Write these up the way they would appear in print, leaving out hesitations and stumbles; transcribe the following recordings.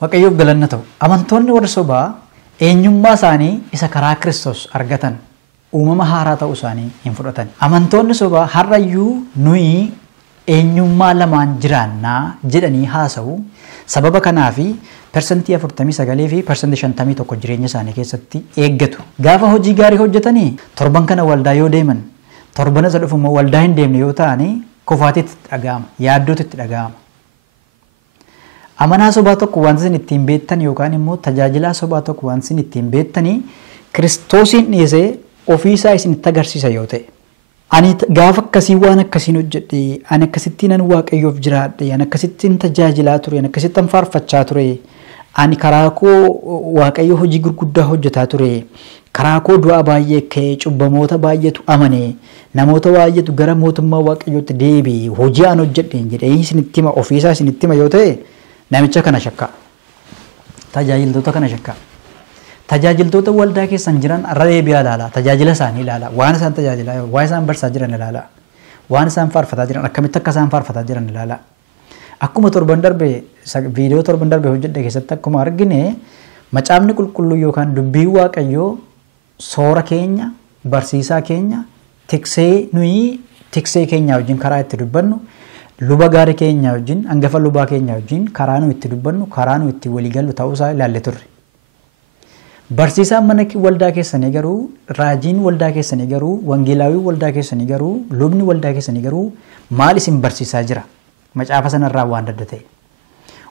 Waaqayyoof galanna ta'u. Amantoonni warra sobaa eenyummaa isaanii isa karaa Kiristoos argatan uumama haaraa ta'uu isaanii hin fudhatan. Amantoonni sobaa har'ayyuu nuyi eenyummaa lamaan jiraannaa jedhanii haasa'u. Sababa kanaafi persentii 49 fi persentii 51 jireenya isaanii keessatti eeggatu. Gaafa hojii gaarii hojjetanii torban kana waldaa yoo deeman torban isa dhufu immoo waldaa hin deemne yoo ta'anii kufaatitti dhaga'ama, yaaddootti dhaga'ama. Amanaa sobaa tokko waan isin ittiin beektan yookaan immoo tajaajilaa sobaa tokko waan isin ittiin beektanii Kiristoosiin dhiisee ofii isaa isinitti agarsiisa yoo ta'e. Ani gaafa akkasii waan akkasiin hojjedhe, ani akkasittiin an Waaqayyoof jiraadhe, ani akkasittiin tajaajilaa ture, ani akkasittiin faarfachaa ture, ani karaa koo Waaqayyo hojii gurguddaa hojjetaa ture, karaa koo du'a baay'ee ka'ee cubbamoota baay'eetu amane, namoota baay'eetu gara mootummaa Waaqayyootti deebi'e, hojii an hojjedhe jedhee isinitti hima, ofii isaa isinitti hima yoo ta'e namicha kana shakkaa. Tajaajiltoota kana shakkaa. Tajaajiltoota waldaa keessan jiran irra deebi'aa ilaala. Tajaajila isaanii ilaala. Waan isaan tajaajilaa jiran, waan isaan barsaa jiran ilaala. Waan isaan faarfataa jiran, akkamitti akka isaan faarfataa jiran ilaala. Akkuma torban darbe viidiyoo torban darbe hojjedhe keessatti akkuma argine macaafni qulqulluu yookaan dubbii Waaqayyoo soora keenya, barsiisaa keenya, tiksee keenya wajjin karaa itti dubbannu, luba gaarii keenya wajjin, hangafa lubaa keenya wajjin karaa nu itti dubbannu, karaa nu itti walii gallu ta'uu isaa ilaalle turre. Barsiisaan mana waldaa keessanii garuu, raajiin waldaa keessanii garuu, wangeelaawii waldaa keessanii garuu, lubni waldaa keessanii garuu maal isin barsiisaa jira? Macaafa sanarraa waan adda ta'e.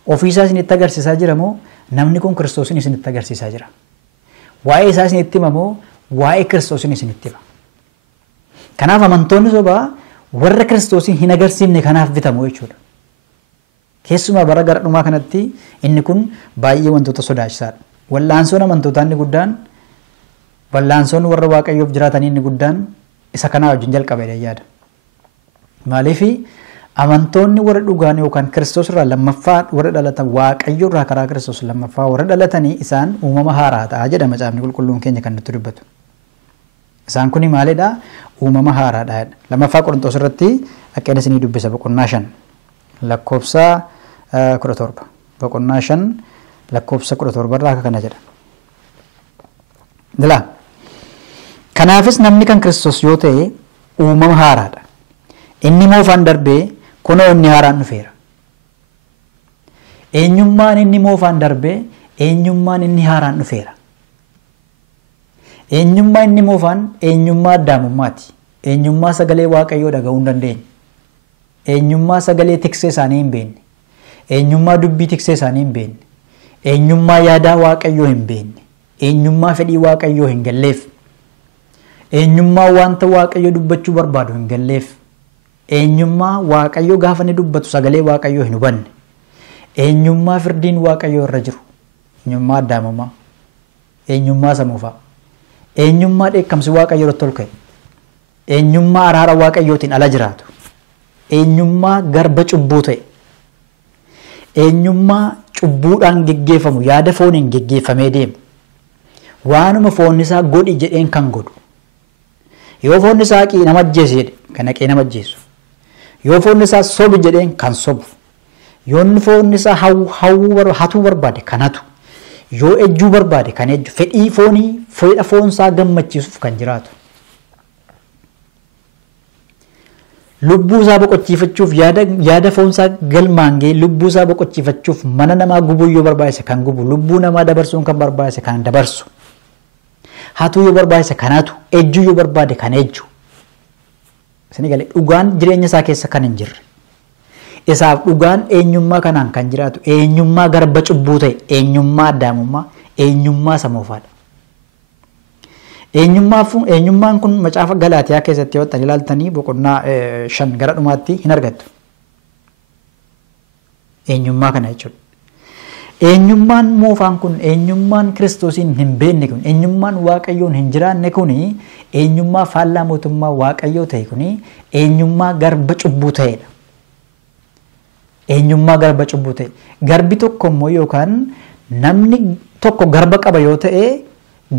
Ofiisaa isinitti agarsiisaa jira moo namni kun Kiristoosin isinitti agarsiisaa jira? Waa'ee isaa isinitti hima moo waa'ee Kiristoosin isinitti hima? Kanaaf amantoonni sobaa warra Kiristoosin hin agarsiifne kanaaf bitamu jechuudha. Keessumaa bara gara dhumaa kanatti inni kun baay'ee wantoota sodaachisaadha. Wallaansoon amantootaa inni guddaan, wallaansoon warra Waaqayyoof jiraatanii inni guddaan isa kanaa wajjin jalqabeedha yaada. Maaliif amantoonni warra dhugaan yookaan Kiristoos irraa lammaffaa warra dhalatan Waaqayyo irraa karaa Kiristoos lammaffaa warra dhalatanii isaan uumama haaraa ta'a jedha macaafni qulqulluun keenya kan nutti dubbatu. Isaan kuni maalidha? Uumama haaraadha. Lammaffaa Qorontoos irratti akkana isinii dubbisa boqonnaa 5 lakkoofsa 17. Boqonnaa 5 lakkoofsa 17 irraa akka kana jedha. Dilaa. Kanaafis namni kan Kiristoos yoo ta'e uumama haaraadha. Inni moofaan darbee kunoo inni haaraan dhufeera. Eenyummaan inni moofaan darbee eenyummaan inni haaraan dhufeera. Eenyummaa inni moofaan eenyummaa addaamummaati. Eenyummaa sagalee Waaqayyoo dhaga'uu hin dandeenye. Eenyummaa sagalee tiksee isaanii hin beekne. Eenyummaa dubbii tiksee isaanii hin beekne. Eenyummaa yaadaa Waaqayyoo hin beekne. Eenyummaa fedhii Waaqayyoo hin galleef. Eenyummaa wanta Waaqayyoo dubbachuu barbaadu hin galleef. Eenyummaa Waaqayyoo gaafa inni dubbatu sagalee Waaqayyoo hin hubanne. Eenyummaa firdiin Waaqayyoo irra jiru. Eenyummaa addaamummaa. Eenyummaa samuufaa. Eenyummaa dheekkamsi Waaqayyoo irratti ol ka'e. Eenyummaa araara Waaqayyootiin ala jiraatu. Eenyummaa garba cubbuu ta'e. Eenyummaa cubbuudhaan geggeeffamu yaada fooniin geggeeffamee deemu. Waanuma foonni isaa godhi jedheen kan godhu. Yoo foonni isaa qii nama ajjeese jedhe kan haqee nama ajjeesu. Yoo foonni isaa sobi jedheen kan sobu. Yoo foonni isaa hatuu barbaade kan hatu. Yoo ejjuu barbaade kan ejju. Fedhii foonii fedha foon isaa gammachiisuuf kan jiraatu. Lubbuu isaa boqochiifachuuf yaada foon isaa galmaan ga'ee lubbuu isaa boqochiifachuuf mana namaa gubuu yoo barbaachise kan gubu, lubbuu namaa dabarsuun kan barbaachise kan dabarsu. Hatuu yoo barbaachise kan hatu, ejjuu yoo barbaade kan ejju. Isin galee dhugaan jireenya isaa keessa kan hin jirre. Isaaf dhugaan eenyummaa kanaan kan jiraatu, eenyummaa garba cubbuu ta'e, eenyummaa addaamummaa, eenyummaa samuufaadha. Eenyummaan kun macaafa Galaatiyaa keessatti yoo ta'an ilaaltanii boqonnaa 5 gara dhumaatti hin argattu. Eenyummaa kana jechuudha. Eenyummaan moofaan kun, eenyummaan Kiristoosiin hin beekne kun, eenyummaan Waaqayyoon hin jiraanne kun, eenyummaa faallaa mootummaa Waaqayyoo ta'e kun, eenyummaa garba cubbuu ta'edha. Eenyummaa garba cubbuu ta'e. Garbi tokko immoo yookaan namni tokko garba qaba yoo ta'e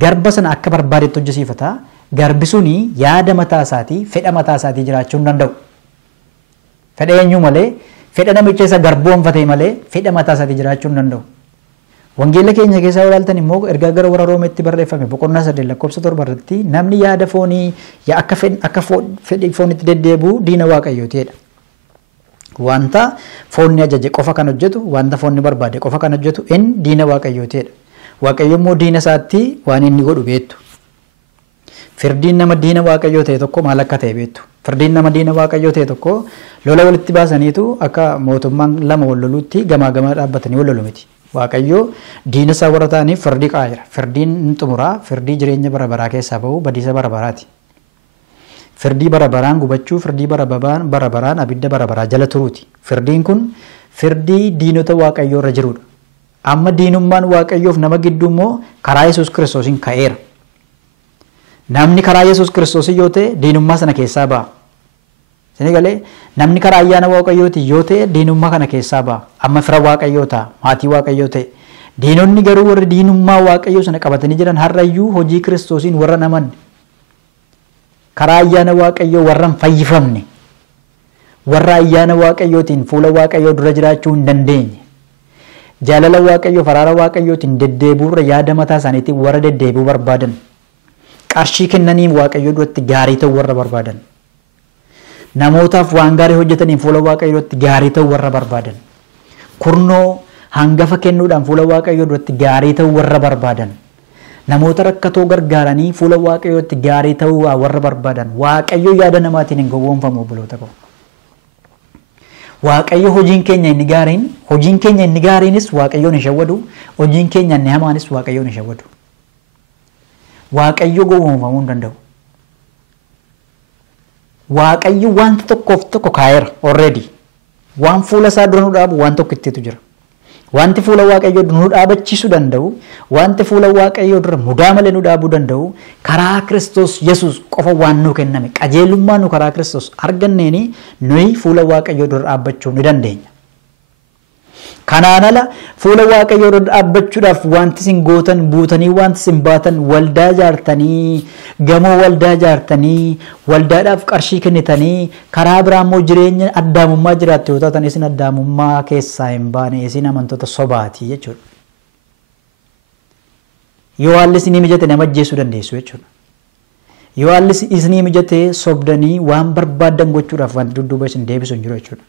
garba sana akka barbaadetti hojjesiifata. Garbi suni yaada mataa isaatii, fedha mataa isaatii jiraachuu hin danda'u. Fedha eenyu malee, fedha namicha isa garboomfatee malee, fedha mataa isaatii jiraachuu hin danda'u. Wangeela keenya keessaa ilaaltan immoo ergaa gara warra Roomeetti barreeffame boqonnaa 8 lakkoofsa 7 irratti namni yaada foonii akka fedhii foonitti deddeebi'u diina waaqayyootiidha. Wanta foonni ajaje qofa kan hojjetu, wanta foonni barbaade qofa kan hojjetu inni diina waaqayyootiidha. Waaqayyo immoo diina isaatti waan inni godhu beektu. Firdiin nama diina waaqayyoo ta'e tokko maal akka ta'e beektu. Firdiin nama diina waaqayyoo ta'e tokko lola walitti baasaniitu akka mootummaan lama wal loluutti gamaa gamaa dhaabbatanii wal lolu miti. Waaqayyo diina isaa warra ta'aniif firdii qaayira. Firdiin ni xumuraa, firdii jireenya bara baraa keessaa bahu badiisa bara baraati. Firdii bara baraan gubachuu, firdii bara baraan abidda bara baraa jala turuuti. Firdiin kun firdii diinota waaqayyoo irra jirudha. Amma diinummaan waaqayyoof nama gidduu immoo karaa Yesuus Kiristoosiin ka'eera. Namni karaa Yesuus Kiristoosii yoo ta'e diinummaa sana keessaa ba'a. Isin galee namni karaa ayyaana waaqayyooti yoo ta'e diinummaa kana keessaa ba'a. Amma fira waaqayyoo ta'a, maatii waaqayyoo ta'e. Diinonni garuu warri diinummaa waaqayyoo sana qabatanii jiran har'ayyuu hojii Kiristoosiin warra naman karaa ayyaana waaqayyoo warra hin fayyifamne warra ayyaana waaqayyootiin fuula waaqayyoo dura jiraachuu hin dandeenye. Jaalala waaqayyoo faraara waaqayyootiin deddeebi'uurra yaada mataa isaaniitiin warra deddeebi'uu barbaadan. Qarshii kennanii waaqayyoo duratti gaarii ta'uu warra barbaadan. Namootaaf waan gaarii hojjetaniin fuula waaqayyoo duratti gaarii ta'uu warra barbaadan. Kurnoo hangafa kennuudhaan fuula waaqayyoo duratti gaarii ta'uu warra barbaadan. Namoota rakkatoo gargaaranii fuula waaqayyoo duratti gaarii ta'uu warra barbaadan. Waaqayyoo yaada namaatiin hin gowwoomfamu obboloota koo. Waaqayyo hojiin keenya inni gaariinis waaqayyoon hin shawwadu, hojiin keenya inni hamaanis waaqayyoon hin shawwadu. Waaqayyo gowwoomfamuu hin danda'u. Waaqayyo wanta tokkoof tokko kaa'eera already. Waan fuula isaa dura nu dhaabu waan tokko ittiitu jira. Wanti fuula waaqayyoo dura nu dhaabachiisuu danda'u, wanti fuula waaqayyoo dura mudaa malee nu dhaabuu danda'u karaa Kiristoos Yesuus qofa waan nu kenname qajeelummaa nu karaa Kiristoos arganneeni nuyi fuula waaqayyoo dura dhaabbachuu ni dandeenya. Kanaan ala fuula waaqayyoo dura dhaabbachuudhaaf wanti isin gootan buutanii wanti isin baatan waldaa jaartanii gamoo waldaa jaartanii waldaadhaaf qarshii kennitanii karaa biraa immoo jireenya addaamummaa jiraattu yoo taatan isin addaamummaa keessaa hin baane isin amantoota sobaati jechuudha. Yoo haalli isinii mijate nama ajjeesuu dandeessu jechuudha. Yoo haalli isinii mijate sobdanii waan barbaadan gochuudhaaf wanti dudduuba isin deebisu hin jiru jechuudha.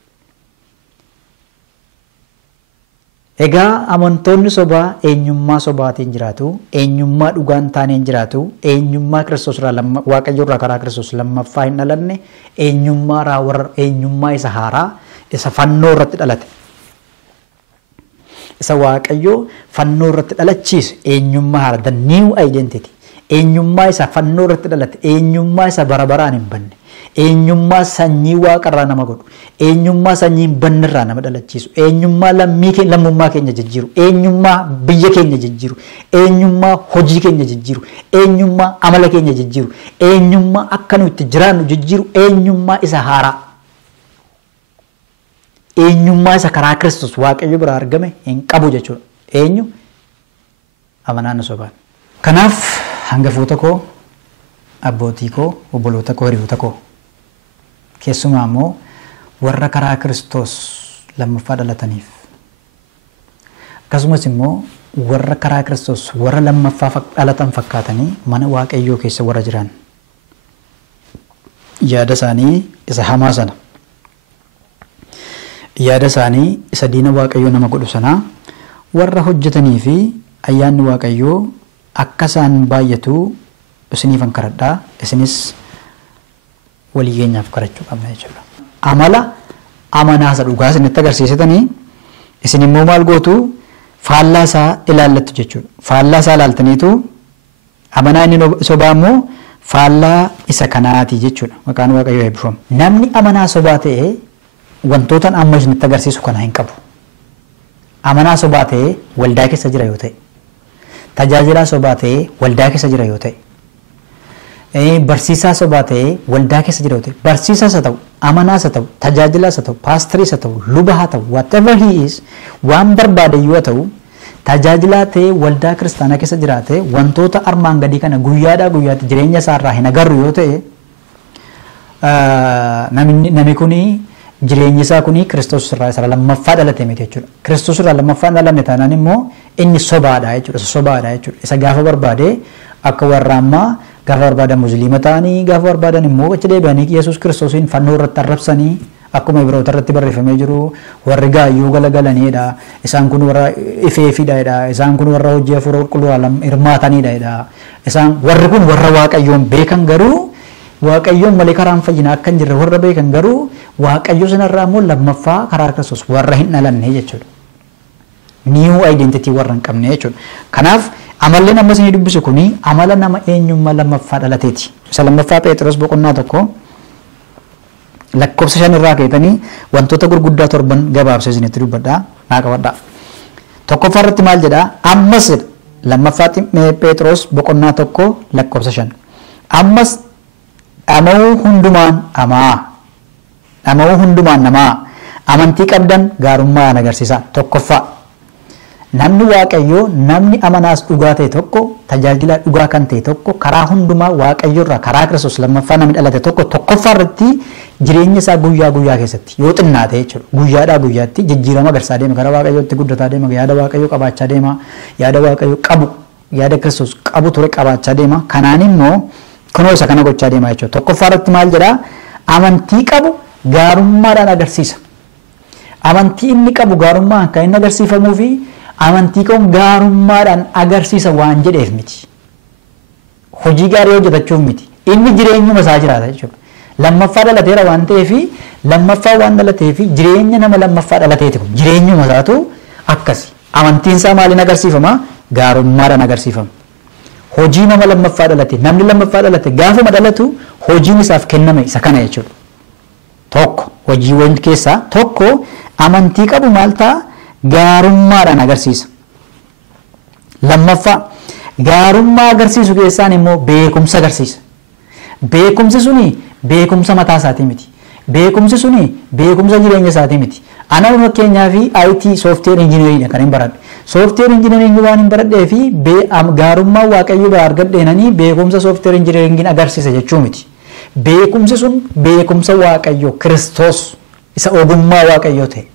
Egaa amantoonni sobaa eenyummaa sobaatiin jiraatu, eenyummaa dhugaan taaneen jiraatu, eenyummaa Kiristoos irraa waaqayyo irraa karaa Kiristoos lammaffaa hin dhalanne, eenyummaa isa haaraa isa fannoo irratti dhalate. Isa waaqayyo fannoo irratti dhalachiise eenyummaa haaraa the new identity. Eenyummaa isa fannoo irratti dhalate, eenyummaa isa bara baraan hin banne. Eenyummaa sanyii waaqarraa nama godhu, eenyummaa sanyii hin bannirraa nama dhalachiisu, eenyummaa lammummaa keenya jijjiiru, eenyummaa biyya keenya jijjiiru, eenyummaa hojii keenya jijjiiru, eenyummaa amala keenya jijjiiru, eenyummaa akka nu itti jiraannu jijjiiru, eenyummaa isa haaraa. Eenyummaa isa karaa Kiristoos waaqayyo biraa argame hin qabu jechuudha. Eenyu amanaan sobaan. Kanaaf hangafoota koo, abbootii koo, obboloota koo, hiriyoota koo. Keessumaa immoo warra karaa Kiristoos lammaffaa dhalataniif akkasumas immoo warra karaa Kiristoos warra lammaffaa dhalatan fakkaatanii mana waaqayyoo keessa warra jiran yaada isaanii isa hamaa sana yaada isaanii isa diina waaqayyoo nama godhu sana warra hojjetanii fi ayyaanni waaqayyoo akka isaan baay'atu isiniifan kadhadhaa isinis walii keenyaaf kadhachuu qabna jechuudha. Amala amanaasa dhugaa isinitti agarsiisitanii isin immoo maal gootu faallaa isaa ilaallattu jechuudha. Faallaa isaa ilaaltaniitu amanaa inni sobaa immoo faallaa isa kanaati jechuudha. Maqaan waaqayyoo eebbifamu. Namni amanaa sobaa ta'e wantootaan amma isinitti agarsiisu kana hin qabu. Amanaa sobaa ta'e waldaa keessa jira yoo ta'e, tajaajilaa sobaa ta'e waldaa keessa jira yoo ta'e, barsiisaa sobaa ta'e waldaa keessa jira yoo ta'e, barsiisaas haa ta'u, amanaas haa ta'u, tajaajilaas haa ta'u, paastariis haa ta'u, luba haa ta'u, whatever he is, waan barbaade yoo ta'u, tajaajilaa ta'e waldaa kiristaanaa keessa jiraate wantoota armaan gadii kana guyyaadhaa guyyaatti jireenya isaarraa hin agarru yoo ta'e, namni kuni jireenyi isaa kuni Kiristoos irraa isa lammaffaa dhalate miti jechuudha. Kiristoos irraa lammaffaa dhalanne taanaan immoo inni sobaadha jechuudha. Sobaadha jechuudha. Isa gaafa barbaade akka warra ammaa gaafa barbaadan musliima ta'anii gaafa barbaadan immoo achi deebi'anii Yesuus Kiristoosiin fannoo irratti arrabsanii akkuma Ibroota irratti barreeffamee jiru warri gaayyuu galagalaniidha. Isaan kun warra ifeefidha. Isaan kun warra hojii hafuura qulqulluu hirmaatanidha. Isaan warri kun warra Waaqayyoon beekan garuu Waaqayyoon malee karaan fayyina akka hin jirre warra beekan garuu Waaqayyo sanarraa immoo lammaffaa karaa Kiristoos warra hin dhalanne jechuudha. New identity warra hin qabne jechuudha. Kanaaf amalli amma isin dubbisu kuni amala nama eenyummaa lammaffaa dhalateeti. Isa lammaffaa Phexros boqonnaa tokko lakkoofsa 5 irraa keetanii wantoota gurguddaa 7 gabaabsee isinitti dubbadhaa naa qabadhaa. Tokkoffaa irratti maal jedhaa? Ammas lammaffaa Phexros boqonnaa tokko lakkoofsa 5. Ammas dhama'uu hundumaan namaa amantii qabdan gaarummaa agarsiisa. Tokkoffaa namni Waaqayyoo namni amanaas dhugaa ta'e tokko tajaajila dhugaa kan ta'e tokko karaa hundumaa Waaqayyoo irraa karaa Kiristoos lammaffaa namni dhalate tokko tokkoffaa irratti jireenya isaa guyyaa keessatti yoo xinnaate jechuudha. Guyyaadhaa guyyaatti jijjiirama agarsiisaa deema gara Waaqayyootti guddataa deema yaada Waaqayyoo qabaachaa deema yaada Waaqayyoo qabu yaada Kiristoos qabu ture qabaachaa deema. Kanaan immoo kunoo isa kana gochaa deema jechuudha. Tokkoffaa irratti maal jedhaa? Amantii qabu gaarummaadhaan agarsiisa. Amantii inni qabu gaarummaan kan inni agarsiifamuu fi amantii qabu gaarummaadhaan agarsiisa waan jedheef miti. Hojii gaarii hojjetachuuf miti. Inni jireenyuma isaa jiraata jechuudha. Lammaffaa dhalateera waan ta'eef lammaffaa waan dhalateef jireenya nama lammaffaa dhalateeti kun jireenyuma isaatu akkasi. Amantiin isaa maaliin agarsiifama? Gaarummaadhaan agarsiifama. Hojii nama lammaffaa dhalate namni lammaffaa dhalate gaafuma dhalatu hojiin isaaf kenname isa kana jechuudha. Tokko hojiiwwan keessaa tokko amantii qabu maal ta'a? Gaarummaadhaan agarsiisa. Lammaffaa gaarummaa agarsiisu keessaan immoo beekumsa agarsiisa. Beekumsi suni beekumsa mataa isaatii miti. Beekumsi suni beekumsa jireenya isaatii miti. Ana fakkeenyaaf IT software engineering kan hin baradhe. Software engineering waan hin baradhee fi gaarummaa Waaqayyoo bira argadheenanii beekumsa software engineering agarsiisa jechuu miti. Beekumsi sun beekumsa Waaqayyoo Kiristoos isa ogummaa Waaqayyoo ta'e.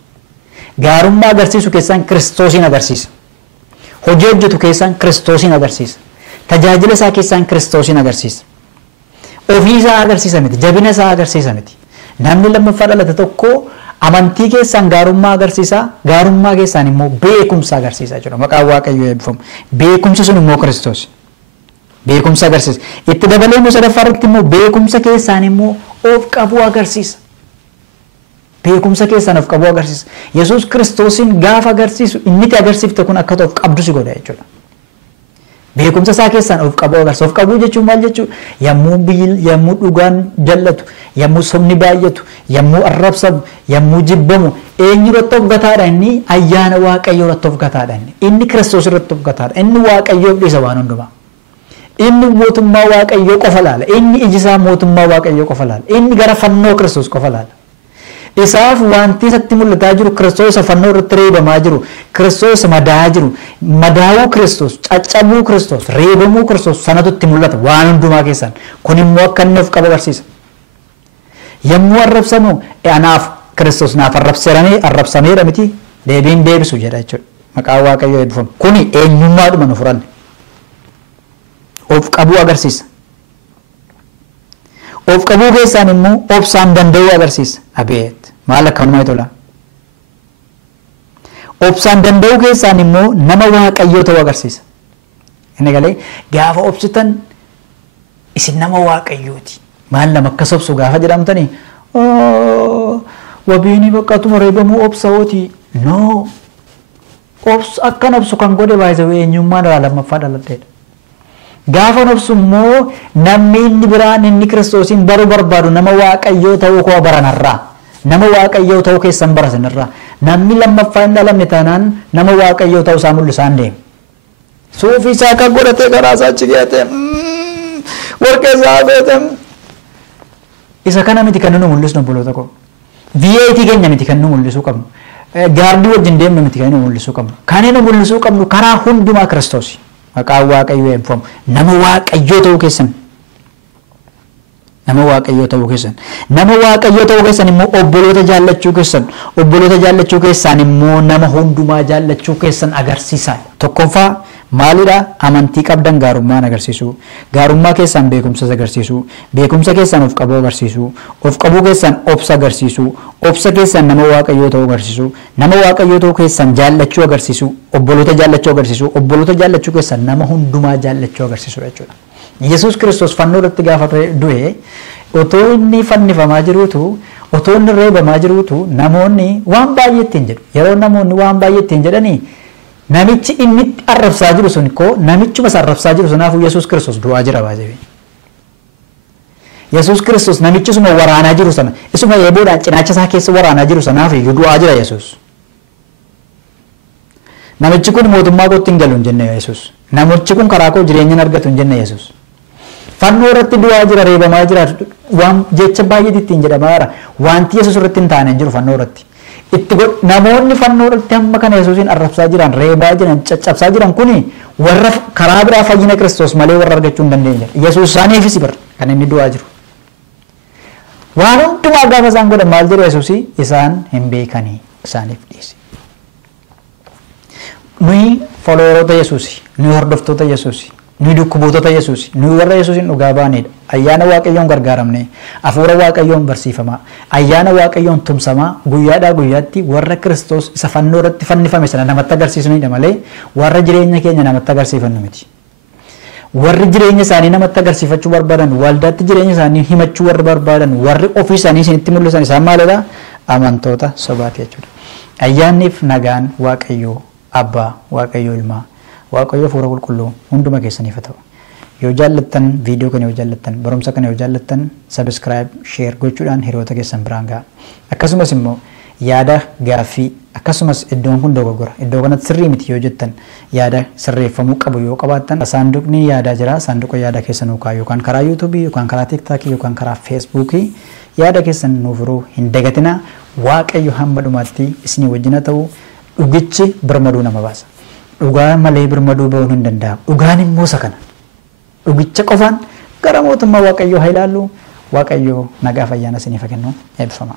Gaarummaa agarsiisu keessaan Kiristoosin agarsiisa. Hojii hojjetu keessaan Kiristoosin agarsiisa. Tajaajila isaa keessaan Kiristoosin agarsiisa. Ofii isaa agarsiisa miti. Jabina isaa agarsiisa miti. Namni lammaffaa dhalate tokko amantii keessaan gaarummaa agarsiisa. Gaarummaa keessaan immoo beekumsa agarsiisa jechuudha. Maqaan Waaqayyoo eebbifamu. Beekumsi sun immoo Kiristoos. Beekumsa agarsiisa. Itti dabalee immoo sadaffaa irratti immoo beekumsa keessaan immoo of qabuu agarsiisa. Beekumsa keessaan of qabuu agarsiisa. Yesuus Kiristoosin gaafa agarsiisu inni agarsiifte kun akka of qabdu si godha jechuudha. Beekumsa isaa keessaan of qabuu agarsiisa. Of qabuu jechuun maal jechuudha? Yommuu dhugaan jallatu, yommuu sobni baay'atu, yommuu arrabsamu, yommuu jibbamu, eenyu irratti of gataadha inni? Ayyaana Waaqayyoo irratti of gataadha inni. Inni Kiristoos irratti of gataadha. Inni Waaqayyoof dhiisa waan hundumaa. Inni mootummaa Waaqayyoo qofa laala. Inni iji isaa mootummaa Waaqayyoo qofa laala. Inni gara fannoo Kiristoos qofa laala. Isaaf wanti isatti mul'ataa jiru Kiristoos fannoo irratti reebamaa jiru. Kiristoos madaa jiru. Madaawuu Kiristoos, caccabuu Kiristoos, reebamuu Kiristoos sanatu itti mul'ata waan hundumaa keessaan. Kun immoo akka inni of qabu agarsiisa. Yommuu arrabsamu anaaf Kiristoos naaf arrabsameera miti deebiin deebisu jedha jechuudha. Maqaan Waaqayyoo eebbifamu. Kuni eenyummaadhuma nu furanne. Of qabuu agarsiisa. Of qabuu keessaan immoo obsaan danda'uu agarsiisa. Abeet maal akka nama tola. Obsaan danda'uu keessaan immoo nama Waaqayyoo ta'uu agarsiisa. Inni galee gaafa obsitan isin nama Waaqayyooti. Maal nama akkas obsu gaafa jedhamtanii wabiini baqqatuma reebamuu obsawooti. No. Akkan obsu kan godhe baay'ee eenyummaan irraa lammaffaa dhaladheedha. Gaafa obsu immoo namni inni biraan inni Kiristoosin baruu barbaadu nama Waaqayyoo ta'uu koo baranarraa. Nama Waaqayyoo ta'uu keessan barasanirraa. Namni lammaffaa hin dhalamne taanaan nama Waaqayyoo ta'uu isaa mul'isaan deema. Suufii isaa akka godhatee garaa isaa achi geete warqee isaa beete. Isa kana miti kan nu mul'isnu obboloota koo. VAT keenya miti kan nu mul'isuu qabnu. Gaardii wajjin deemnu miti kan nu mul'isuu qabnu. Kan nu mul'isuu qabnu karaa hundumaa Kiristoosi. Maqaan Waaqayyoo eebbifamu. Nama Waaqayyoo ta'uu keessan. nama waaqayyoo ta'uu keessan nama waaqayyoo ta'uu keessan immoo obboloota jaallachuu keessan immoo nama hundumaa jaallachuu keessan agarsiisa. Tokkoffaa maalidha? Amantii qabdan gaarummaan agarsiisu, gaarummaa keessan beekumsa agarsiisu, beekumsa keessan of qabuu agarsiisu, of qabuu keessan obsa agarsiisu, obsa keessan nama waaqayyoo ta'uu agarsiisu, nama waaqayyoo ta'uu keessan jaallachuu agarsiisu, obboloota jaallachuu agarsiisu, obboloota jaallachuu keessan nama hundumaa jaallachuu agarsiisu jechuudha. Yesuus Kiristoos fannoo irratti gaafa du'e otoo inni fannifamaa jiruutu otoo inni reebamaa jiruutu namoonni waan baay'ee ittiin jedhu. Yeroo namoonni waan baay'ee ittiin jedhanii namichi inni arrabsaa jiru sun koo namichuma arrabsaa jiru sanaafuu Yesuus Kiristoos du'aa jira baay'ee. Yesuus Kiristoos namichuma waraanaa jiru sana isuma eeboodhaan cinaacha isaa keessa waraanaa jiru sanaaf du'aa jira Yesuus. Namichi kun mootummaa kootti hin galu hin jenne Yesuus. Namichi kun karaa koo jireenya argatu hin jenne Yesuus. Fannoo irratti du'aa jira, reebamaa jira, waan jecha baay'ee ittiin jedhamaa jira. Wanti Yesuus irratti hin taane hin jiru fannoo irratti. Namoonni fannoo irratti hamma kana Yesuusin arrabsaa jiran, reebaa jiran, caccabsaa jiran kuni warra karaa biraa fayyina Kiristoos malee warra argachuu hin dandeenye. Yesuus isaaniifis bira kan inni du'aa jiru. Waan hundumaa gaafa isaan godhan maal jedhu Yesuus isaan hin beekanii isaaniif dhiise. Nuyi followerota Yesuusi, nuyi hordoftoota Yesuusi, nuyi dhukkubootota Yesuusi, nuyi warra Yesuusin dhugaa baanedha. Ayyaana Waaqayyoon gargaaramne, hafuura Waaqayyoon barsiifamaa, ayyaana Waaqayyoon tumsamaa, guyyaadhaa guyyaatti warra Kiristoos isa fannoo irratti fannifame sana namatti agarsiisnudha malee warra jireenya keenya namatti agarsiifannu miti. Warri jireenya isaanii namatti agarsiifachuu barbaadan, waldaatti jireenya isaanii himachuu warri barbaadan, warri ofii isaanii isinitti mul'isan isaan maalidha? Amantoota sobaati jechuudha. Ayyaanniif nagaan Waaqayyoo Abbaa, Waaqayyoo Ilmaa, Waaqayyoo Hafuura Qulqulluu hunduma keessaniif haa ta'u. Yoo jaallattan viidiyoo kana yoo jaallattan barumsa kana yoo jaallattan subscribe share gochuudhaan hiriyoota keessan biraan ga'a. Akkasumas immoo yaada gaaffii akkasumas iddoon kun dogoggora iddoo kanatti sirrii miti yoo jettan yaada sirreeffamuu qabu yoo qabaattan saanduqni yaadaa jira. Saanduqa yaada keessan nuuf kaa'aa yookaan karaa YouTube yookaan karaa TikTok yookaan karaa Facebook yaada keessan nuuf hiruu hin dagatina. Waaqayyo hamma dhumaatti isinii wajjin haa ta'u. Dhugichi birmaduu nama baasa. Dhugaa malee birmaduu ba'uun hin danda'amu. Dhugaan immoo isa kana. Dhugicha qofaan gara mootummaa Waaqayyoo haa ilaallu. Waaqayyoo nagaa fayyaana isiniif haa kennu. Eebbifamaa.